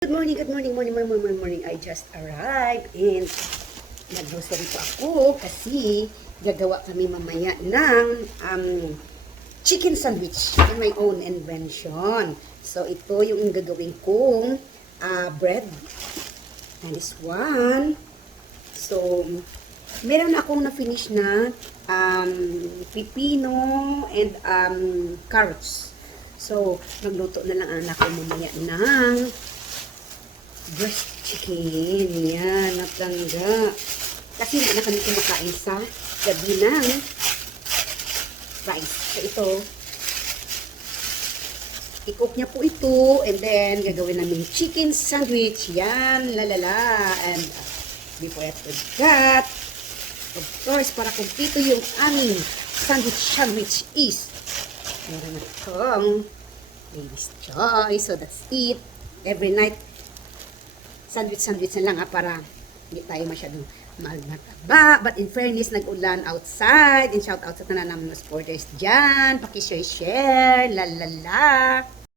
Good morning, good morning, morning, morning, morning, morning. I just arrived and nag-grocery pa ako kasi gagawa kami mamaya ng um, chicken sandwich in my own invention. So, ito yung gagawin kong ah, bread. And this one. So, meron akong na-finish na um, pipino and um, carrots. So, nagluto na lang ang anak ko mamaya ng breast chicken. Yan, natangga. Kasi hindi na kami kumakain sa gabi ng rice. So, ito, i-cook niya po ito and then gagawin namin chicken sandwich. Yan, lalala. And before I forgot, of course, para kumpito yung aming sandwich sandwich is meron itong baby's choice. So, that's it. Every night, sandwich-sandwich na lang ha, para hindi tayo masyadong magmataba. But in fairness, nag-ulan outside. And shout out sa tanan namin mga supporters dyan. Pakishare-share. La la la.